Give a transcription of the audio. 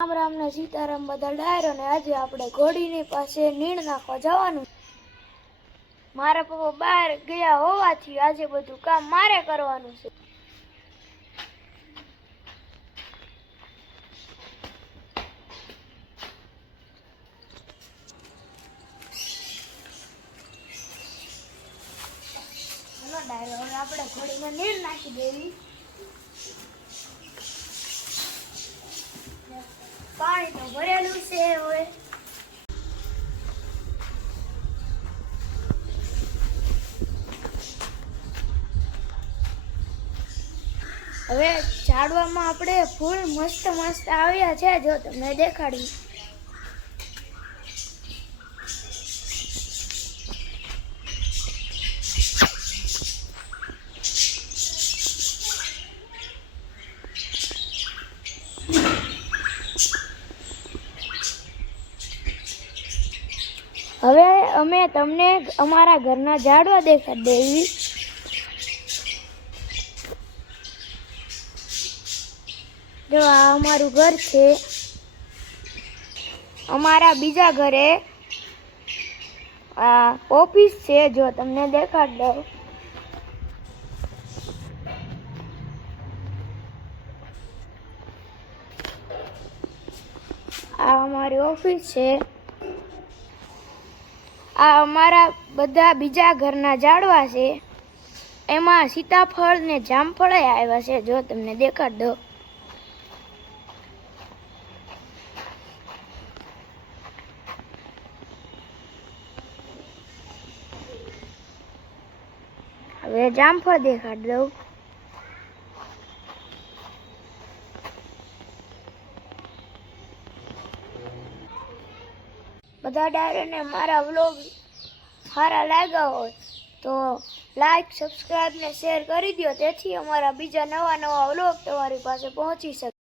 રામ રામ ને સીતારામ બધા ડાયરો ને આજે આપણે ઘોડીની પાસે નીણ નાખવા જવાનું. મારા પપ્પા બહાર ગયા હોવાથી આજે બધું કામ મારે કરવાનું છે. ચલો ડાયરો, હવે આપણે ઘોડીમાં નીણ નાખી દેવી. પાણી તો ભરેલું છે. હવે ઝાડવામાં આપણે ફૂલ મસ્ત મસ્ત આવ્યા છે, જો તમને દેખાડી. હવે અમે તમને અમારા ઘરના ઝાડવા દેખાડી દેવી. જો આ અમારું ઘર છે. અમારા બીજા ઘરે આ ઓફિસ છે, જો તમને દેખાડી દઉં. આ અમારી ઓફિસ છે. આ અમારા બધા બીજા ઘરના ઝાડવા છે. એમાં સીતાફળ ને જામફળ આવ્યા છે, જો તમને દેખાડી દઉં. હવે જામફળ દેખાડી દઉં. બધા ડાયરોને મારા વ્લોગ સારા લાગ્યા હોય તો લાઈક, સબસ્ક્રાઈબ ને શેર કરી દો, તેથી અમારા બીજા નવા વ્લોગ તમારી પાસે પહોંચી શકે.